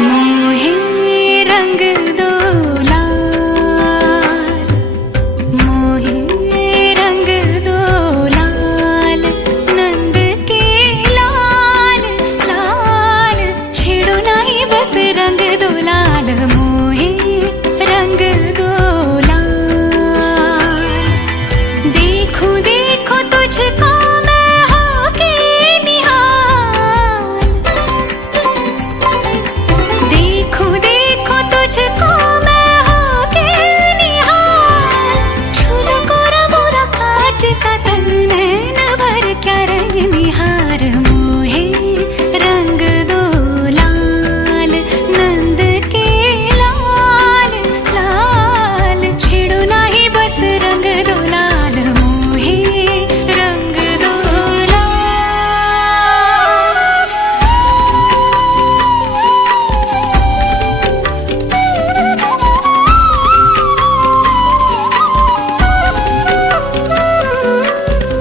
मोहे रंग दो लाल, मोहे रंग दो लाल, नंद के लाल लाल, छेड़ो नहीं बस रंग दो लाल, मोहे रंग दो लाल। देखो देखो तुझको मैं होके निहाल, देखो देखो तुझको मैं होके निहाल, छूलो कोरा मोरा कांच सा तन, नैन भर क्या रंग निहार, मोहे रंग दो लाल, नंद के लाल लाल, छेड़ो नहीं बस रंग दो लाल, मोहे रंग दो लाल।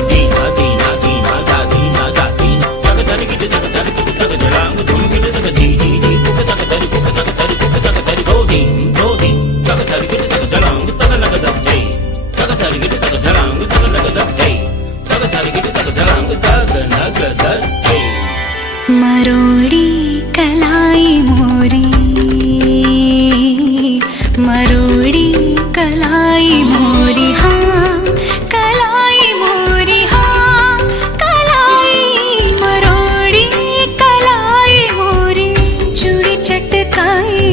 दीना दीना दीना दा दीना दा दीना तक तक गिट तक तक तक तक जलांग धुम गिट तक दी दी दी पुक तक तक पुक तक तक पुक तक तक दो दिन तक तक गिट तक जलांग तक लग दब जय तक तक गिट तक जलांग तक लग दब जय तक तक गिट तक जलांग तक लग दब जय। मरोड़ी कलाई मोरी, मरोड़ी कलाई मोरी, हाँ कलाई मोरी, हाँ कलाई, मरोड़ी कलाई मोरी, चूड़ी चटकाई